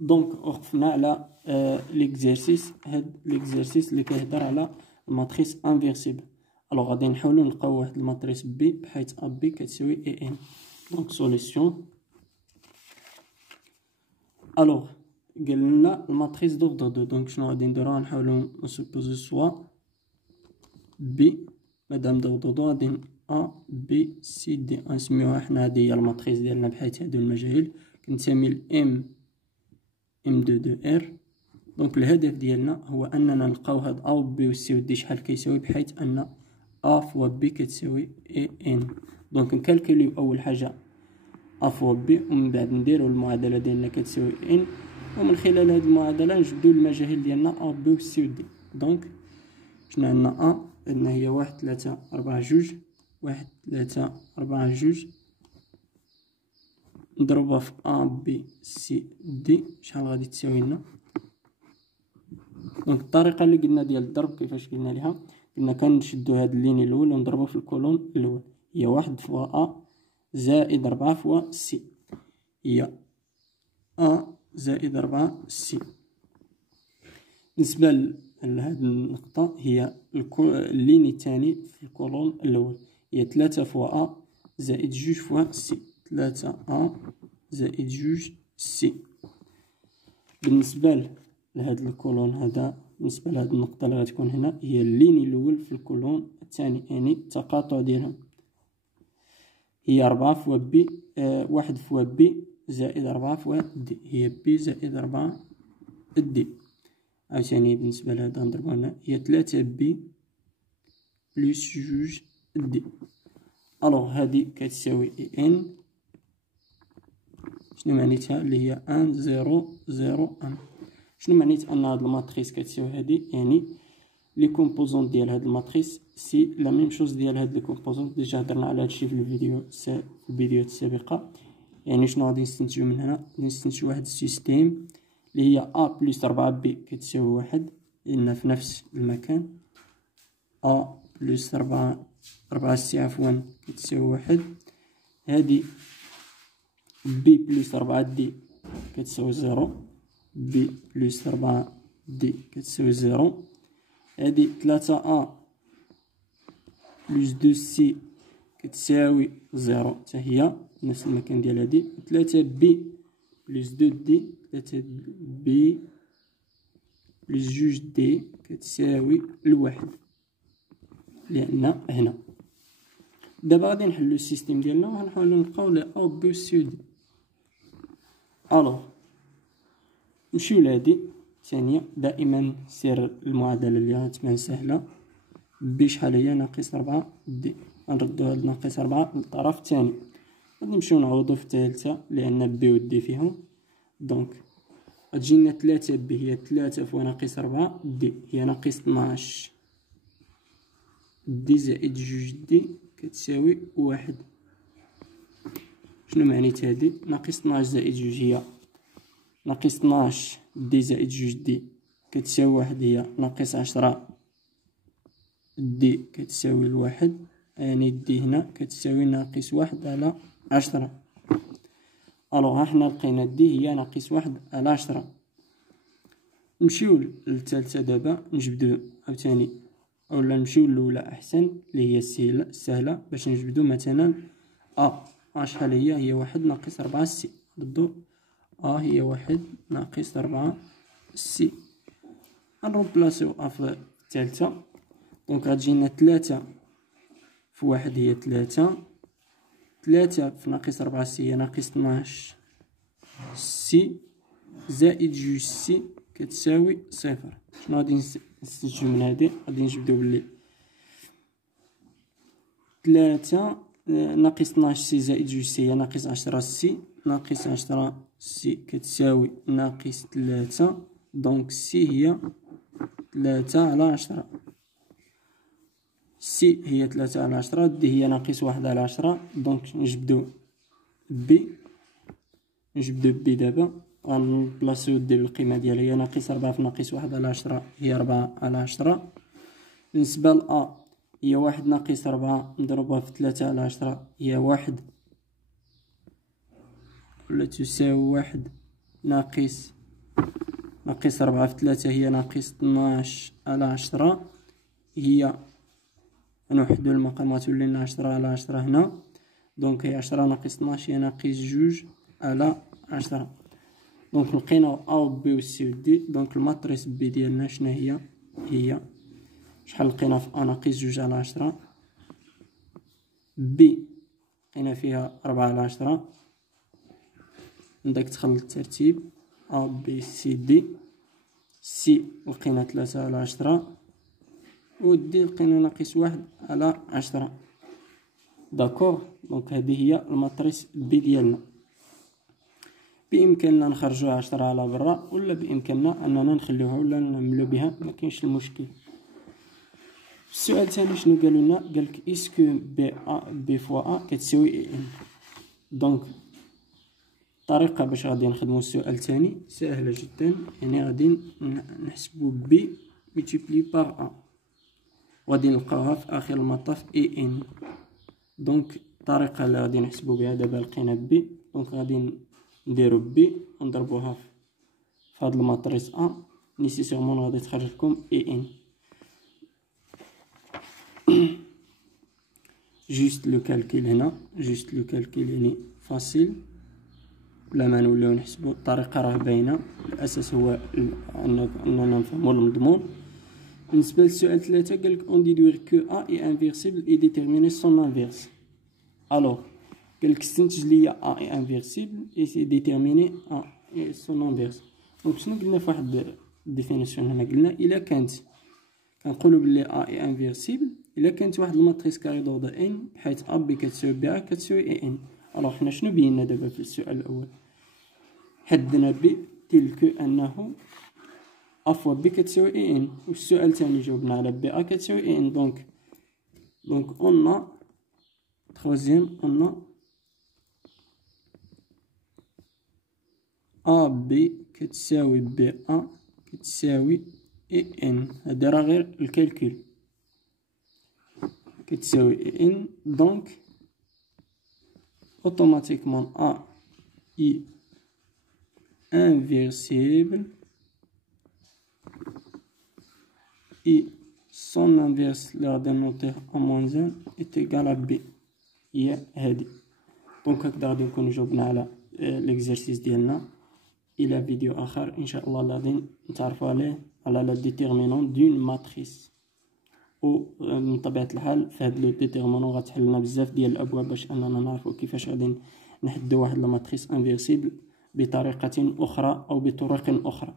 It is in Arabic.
دونك وقفنا على ليكزيرسيس. هاد ليكزيرسيس اللي كيهضر على الماتريس انفيرسيبل. الوغ غادي نحاولوا نلقاو واحد الماتريس بي بحيث ا بي كتساوي اي ان. دونك سوليسيون. الوغ قال لنا الماتريس دوردر دو، دونك شنو غادي نديرو؟ غنحاولوا نسوبوزي سوا بي مادام دوردر دو غادي ا بي سي دي نسميوها حنا هادي هي الماتريس ديالنا بحيث هادو المجاهيل كنسمي الام ام دو دو ار. دونك الهدف ديالنا هو اننا نلقاو هاد ا و بي و سي و دي شحال كيساوي، بحيث ان ا فوا بي كتساوي اي ان. دونك نكالكوليو اول حاجه ا فوا بي ومن بعد نديرو المعادله ديالنا كتساوي ان، ومن خلال هاد المعادله نجبدو المجاهيل ديالنا ا بي و سي و دي. دونك شنو عندنا؟ ا عندنا هي 1 3 4 2 1 3 4 2 نضربها في ا بي سي دي شحال غادي تساوي لنا؟ دونك الطريقه اللي قلنا ديال الضرب كيفاش قلنا ليها؟ قلنا كنشدو هاد اللين الاول ونضربو في الكولون الاول، هي 1 فوا ا زائد 4 فوا سي، هي ا زائد 4 سي. بالنسبه لهاد النقطه هي اللين الثاني في الكولون الاول، هي 3 فوا ا زائد 2 فوا سي، 3 ا زائد 2 سي. بالنسبه لهاد الكولون هذا، بالنسبه لهاد النقطه اللي غتكون هنا، هي اللين الاول في الكولون الثاني، يعني التقاطع ديالهم، هي 4 فوا بي 1 فوا بي زائد 4 فوا دي، هي بي زائد 4 دي. عاوتاني بالنسبه لهذا نضربو هنا، هي 3 بي بلس 2 دي. الوغ هادي كتساوي اي ان. شنو معنيتها؟ اللي هي 1 0 0 1. شنو معنيت ان هاد الماتريس كتساوي هادي؟ يعني لي كومبوزون ديال هاد الماتريس سي لا ميم شوز ديال هاد لي كومبوزون. ديجا هضرنا على هادشي في الفيديوهات السابقه. يعني شنو غادي نستنتجو من هنا؟ غادي نستنتجو واحد السيستيم اللي هي ا بلس 4 بي كتساوي 1 لان في نفس المكان، ا بلس 4 سي عفوا كتساوي 1. هادي بي بلس 4 دي كتساوي 0، بي بلس 4 دي كتساوي 0. هادي 3 ا بلس 2 سي كتساوي 0 حتى هي نفس المكان ديال هادي. 3 بي بلس 2 دي، 3 بي بلس 2 دي كتساوي 1 لان هنا. دابا غادي نحلو السيستيم ديالنا وغنحاولو نلقاو لي ا بي و سي دي. الوغ نمشيو لهادي ثانيه. دائما سير المعادله اللي غتبان سهله. بي شحال هي؟ ناقص 4 دي. غنردو هاد ناقص 4 للطرف الثاني، غادي نمشيو نعوضو في الثالثه لان بي و دي فيهم. دونك غتجينا 3 بي هي 3 فوا ناقص 4 دي هي ناقص 12 دي زائد 2 دي كتساوي 1. شنو معنيت هادي؟ ناقص 12 زائد 2 هي ناقص 12 دي زائد 2 دي كتساوي 1، هي ناقص 10 دي كتساوي 1. يعني دي هنا كتساوي ناقص 1 على 10. الوغ ها حنا لقينا دي هي ناقص 1 على 10. نمشيو للثالثه دابا نجبدو عاوتاني، اولا نمشيو للأولى احسن اللي هي السهله باش نجبدو مثلا شحال هي 1 ناقص 4 سي. ردو هي 1 ناقص 4 سي. غنرومبلاسيو في الثالثه. دونك غتجينا 3 في 1 هي 3، 3 في ناقص 4 سي هي ناقص 12 سي زائد 2 سي كتساوي 0. شنو غادي نستنتجو من هادي؟ غادي نجبدو بلي 3 ناقص 12 سي زائد 2 سي هي ناقص 10 سي، ناقص 10 سي كتساوي ناقص 3. دونك سي هي 3 على 10. سي هي 3 على 10، دي هي ناقص 1 على 10. دونك نجبدو بي دابا غنبلاصيو دي بالقيمه ديالها، هي ناقص 4 في ناقص 1 على 10 هي 4 على 10. بالنسبه ل هي 1 ناقص 4 نضربها في 3 على 10 هي 1 ولا تساوي 1 ناقص ناقص 4 في 3 هي ناقص 12 على 10. هي نوحدو المقامات ولينا 10 على 10 هنا، دونك هي 10 ناقص 12 هي ناقص 2 على 10. دونك لقينا أ و بي و سي و دي. دونك الماتريس بي ديالنا شنا هي شحال لقينا في أ ناقص 2 على 10، بي لقينا فيها 4 على 10. عندك تخلط الترتيب أ بي سي دي. سي لقينا 3 على 10 و دي لقينا ناقص 1 على 10. داكوغ. دونك هذه هي الماتريس بي ديالنا. بإمكاننا نخرجوها 10 على برا، ولا بإمكاننا أننا نخليوها ولا نعملو بها، مكاينش المشكل. السؤال الثاني شنو قالوا لنا؟ قالك اسكو بي أ بي فوا أ كتساوي إي إن. دونك الطريقة باش غادي نخدمو السؤال الثاني سهلة جدا، يعني غادي نحسبو بي ملتيبلي بار أ، وغادي نلقاوها في آخر المطاف إي إن. دونك الطريقة اللي غادي نحسبو بها دابا لقينا بي، دونك غادي نديرو بي ونضربوها في هاد الماتريس أ، نيسيسيرمون غادي تخرج لكم إي إن. جوست لو كالكيل هنا، جوست لو كالكيل يعني فاسيل بلا ما نوليو نحسبو. الطريقة راه باينة، الأساس هو أننا نفهمو المضمون. بالنسبة للسؤال 3 قالك اون ديدوير كو أ إي انفيرسيبل إي ديتيرميني سون انفيرس. ألوغ قالك استنتج ليا أ إي انفيرسيبل إي سي ديتيرميني أ إي سون انفيرس. دونك شنو قلنا في واحد ديفينيسيون هنا؟ قلنا إلا كانت كنقولو بلي أ إي انفيرسيبل إلا كانت واحد الماتريس كاري دورد إن بحيث أ بي كتساوي بي أ كتساوي إي إن. ألوغ حنا شنو بينا دابا في السؤال الأول؟ حدنا بي تلك أنه أ فوا بي كتساوي إي إن، والسؤال الثاني جاوبنا على بي أ كتساوي إي إن. دونك أون تخوازيام أون أ بي كتساوي بي أ كتساوي إي إن. هادا راه غير الكالكول كتساوي إي إن. دونك اوتوماتيكمون أ إي inversible et son inverse اللي غادي نوطيه أ موان زان est égal à B هي هادي. دونك هكذا غادي نكونو جاوبنا على ليكزارسيس ديالنا. إلى فيديو آخر إن شاء الله اللي غادي نتعرفو عليه على لا ديتيرمينون دون ماتريس. و من طبيعة الحال في هاد لو ديتيرمينون غتحلنا بزاف ديال الأبواب باش أننا نعرفو كيفاش غادي نحدو واحد الماتريس انفيرسيبل بطريقة أخرى أو بطرق أخرى.